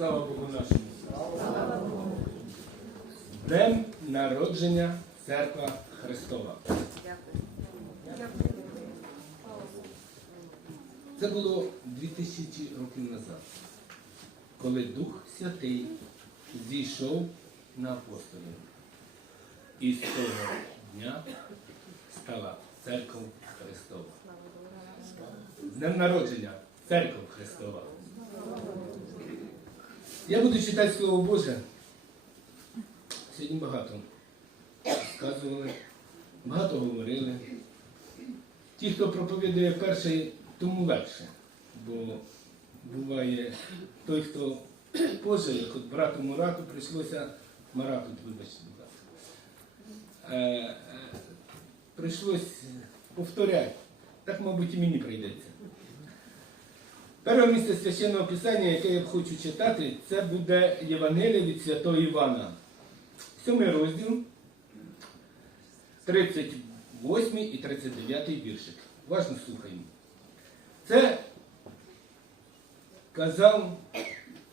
Слава Богу нашому. День народження Церква Христова. Це було 2000 років назад, коли Дух Святий зійшов на апостолів. І з того дня стала Церква Христова. З Днем народження Церква Христова. Я буду читати Слово Боже. Сьогодні багато сказували, багато говорили. Ті, хто проповідує перший, тому легше. Бо буває той, хто позже, як от брату Мурату, прийшлося Марату, вибачте, будь ласка. Е, е, прийшлось повторяти. Так, мабуть, і мені прийдеться. Перше місце священного писання, яке я хочу читати, це буде Євангеліє від Святого Івана. Сьомий розділ, 38 і 39 віршик. Важно слухаємо. Це казав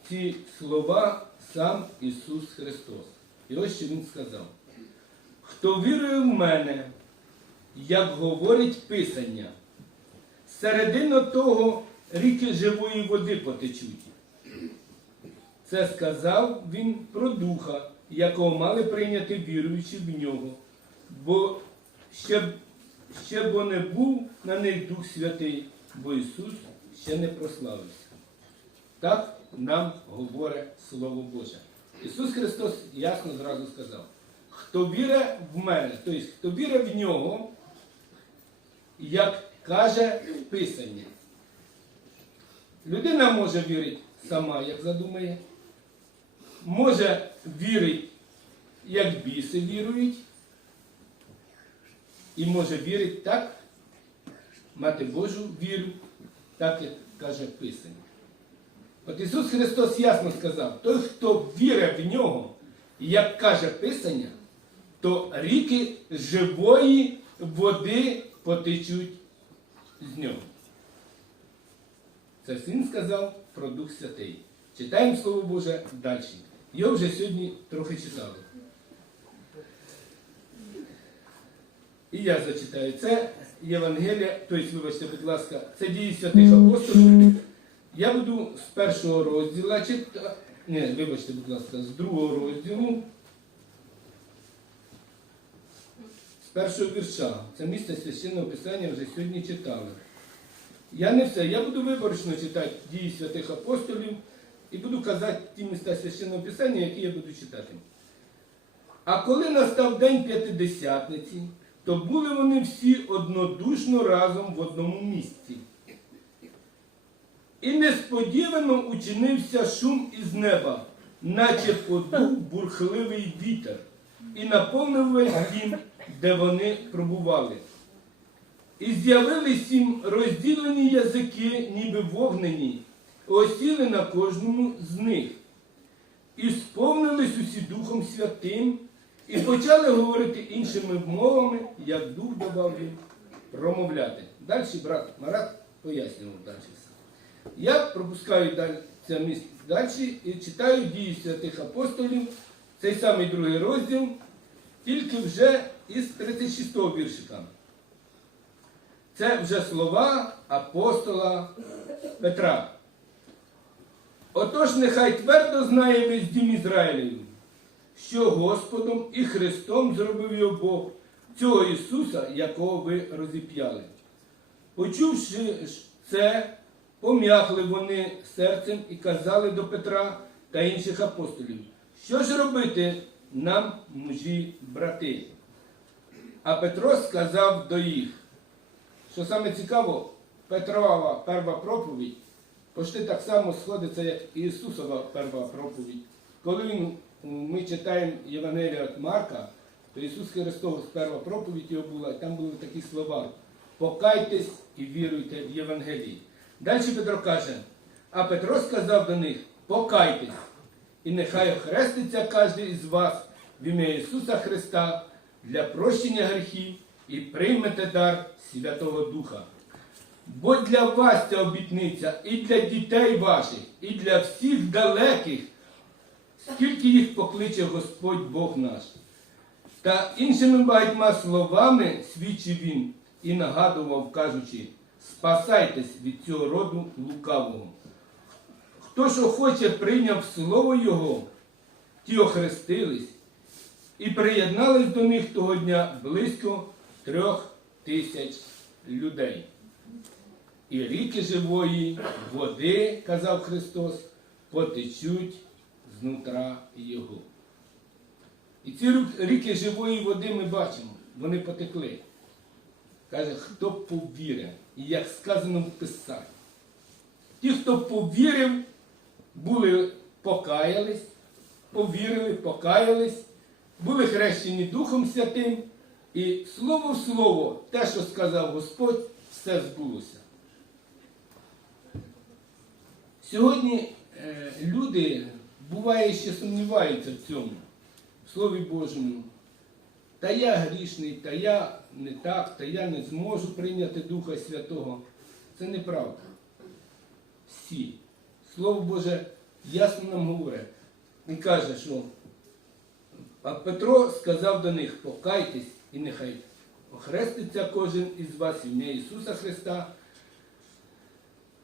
ці слова сам Ісус Христос. І ось що Він сказав. Хто вірує в мене, як говорить Писання, середина того ріки живої води потечуть. Це сказав він про духа, якого мали прийняти віруючи в нього, бо ще, ще бо не був на них Дух Святий, бо Ісус ще не прославився. Так нам говорить Слово Боже. Ісус Христос ясно зразу сказав, хто вірить в мене, тобто хто вірить в нього, як каже Писання. Людина може вірити сама, як задумає, може вірити, як біси вірують, і може вірити так, мати Божу віру, так як каже Писання. От Ісус Христос ясно сказав, той, хто вірить в нього, як каже Писання, то ріки живої води потечуть з нього. Це син сказав про Дух Святий. Читаємо Слово Боже далі. Його вже сьогодні трохи читали. І я зачитаю. Це Євангелія, тобто, вибачте, будь ласка, це дії святих апостолів. Я буду з першого розділу читати. Ні, вибачте, будь ласка, з другого розділу. З першого вірша. Це місце священного писання вже сьогодні читали. Я не все, я буду виборочно читати дії святих апостолів і буду казати ті міста священного писання, які я буду читати. А коли настав день п'ятидесятниці, то були вони всі однодушно разом в одному місці. І несподівано учинився шум із неба, наче подув бурхливий вітер, і наповнив весь дім, де вони пробували. І з'явились їм розділені язики, ніби вогнені, осіли на кожному з них. І сповнились усі Духом Святим, і почали говорити іншими мовами, як Дух давав їм промовляти. Далі брат Марат пояснював далі все. Я пропускаю далі це місце далі і читаю дії святих апостолів, цей самий другий розділ, тільки вже із 36-го віршика. Це вже слова апостола Петра. Отож, нехай твердо знає весь дім Ізраїлів, що Господом і Христом зробив його Бог, цього Ісуса, якого ви розіп'яли. Почувши це, пом'якли вони серцем і казали до Петра та інших апостолів, що ж робити нам, мужі, брати? А Петро сказав до їх, що саме цікаво, Петрова перша проповідь почти так само сходиться, як Ісусова перша проповідь. Коли він, ми читаємо Євангелія від Марка, то Ісус Христос перша проповідь його була, і там були такі слова: покайтесь і віруйте в Євангелії. Далі Петро каже, а Петро сказав до них, покайтесь, і нехай охреститься кожен із вас в ім'я Ісуса Христа для прощення гріхів і приймете дар Святого Духа. Бо для вас ця обітниця і для дітей ваших, і для всіх далеких, скільки їх покличе Господь Бог наш. Та іншими багатьма словами свідчив він і нагадував, кажучи, спасайтесь від цього роду лукавого. Хто що хоче прийняв слово Його, ті охрестились і приєднались до них того дня близько трьох тисяч людей. І ріки живої води, казав Христос, потечуть знутра Його. І ці ріки живої води ми бачимо, вони потекли. Каже, хто повірив, і як сказано в Писанні. Ті, хто повірив, були покаялись, повірили, покаялись, були хрещені Духом Святим, і слово в слово, те, що сказав Господь, все збулося. Сьогодні е, люди буває ще сумніваються в цьому, в Слові Божому. Та я грішний, та я не так, та я не зможу прийняти Духа Святого. Це неправда. Всі. Слово Боже ясно нам говорить. І каже, що а Петро сказав до них, покайтесь і нехай охреститься кожен із вас ім'я Ісуса Христа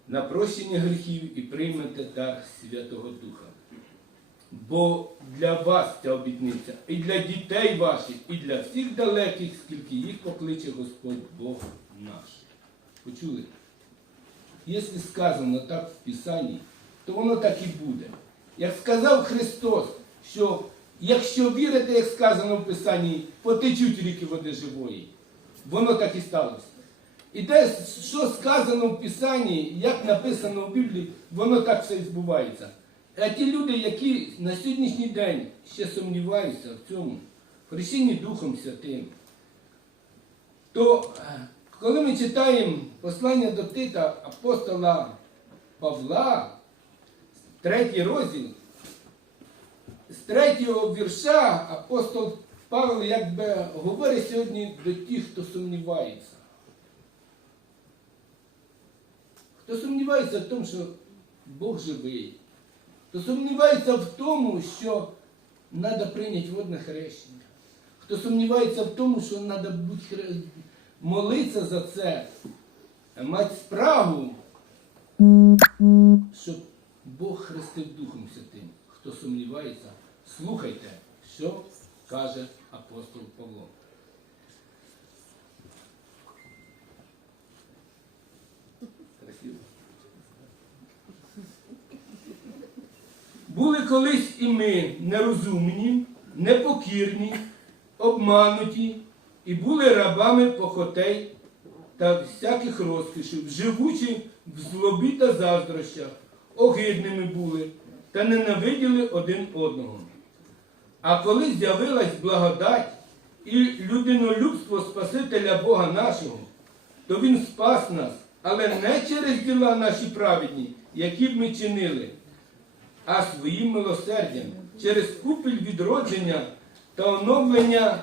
на прощення гріхів і приймете дар Святого Духа. Бо для вас ця обітниця, і для дітей ваших, і для всіх далеких, скільки їх покличе Господь Бог наш. Почули? Якщо сказано так в Писанні, то воно так і буде. Як сказав Христос, що якщо вірите, як сказано в Писанні, потечуть ріки води живої, воно так і сталося. І те, що сказано в Писанні, як написано в Біблії, воно так все і збувається. А ті люди, які на сьогоднішній день ще сумніваються в цьому, хрещені Духом Святим, то е, коли ми читаємо послання до Тита апостола Павла, третій розділ, з третього вірша апостол Павло якби говорить сьогодні до тих, хто сумнівається. Хто сумнівається в тому, що Бог живий, хто сумнівається в тому, що треба прийняти водне хрещення, хто сумнівається в тому, що треба бути молитися за це, мати справу, щоб Бог хрестив Духом Святим. Хто сумнівається, слухайте, що каже апостол Павло. Були колись і ми нерозумні, непокірні, обмануті, і були рабами похотей та всяких розкішів, живучи в злобі та заздрощах, огидними були та ненавиділи один одного. А коли з'явилась благодать і людинолюбство Спасителя Бога нашого, то Він спас нас, але не через діла наші праведні, які б ми чинили, а своїм милосердям, через купіль відродження та оновлення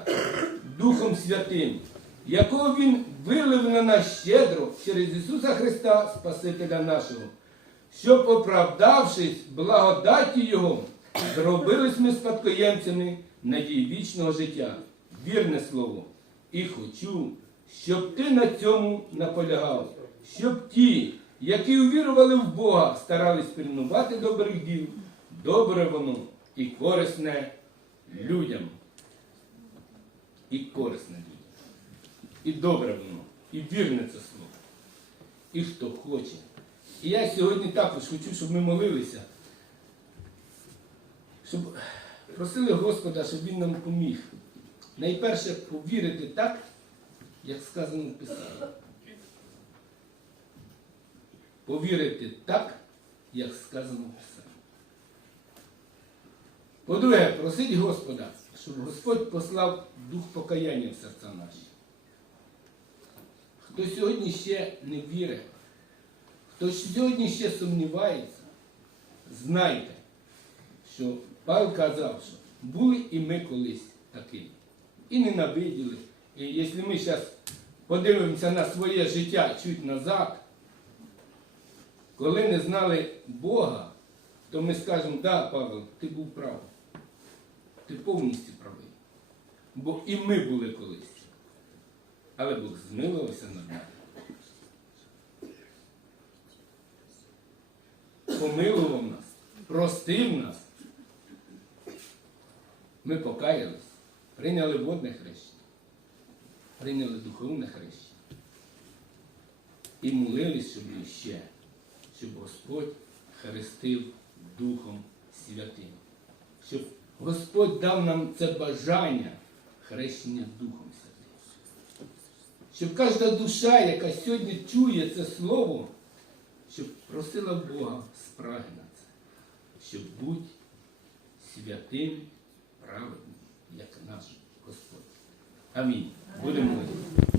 Духом Святим, якого Він вилив на нас щедро через Ісуса Христа, Спасителя нашого, щоб, оправдавшись благодаті Його, зробились ми спадкоємцями надії вічного життя. Вірне слово. І хочу, щоб ти на цьому наполягав, щоб ті, які увірували в Бога, старались пильнувати добрих діл, добре воно і корисне людям. І корисне людям. І добре воно, і вірне це слово. І хто хоче. І я сьогодні також хочу, щоб ми молилися, щоб просили Господа, щоб Він нам поміг. Найперше повірити так, як сказано в Писанні. Повірити так, як сказано в Писанні. По-друге, просить Господа, щоб Господь послав дух покаяння в серця наші. Хто сьогодні ще не вірить, хто сьогодні ще сумнівається, знайте, що Павел казав, що були і ми колись такі. І ненавиділи. І якщо ми зараз подивимося на своє життя чуть назад, коли не знали Бога, то ми скажемо, да, Павел, ти був правий. Ти повністю правий. Бо і ми були колись. Але Бог змилувався над нами. Помилував нас, простив нас. Ми покаялись, прийняли водне хрещення, прийняли духовне хрещення. І молились, щоб ще, щоб Господь хрестив Духом Святим. Щоб Господь дав нам це бажання хрещення Духом Святим. Щоб кожна душа, яка сьогодні чує це слово, щоб просила Бога спраги на це, щоб бути святим, праведним, як наш Господь. Амінь. Будемо молитися.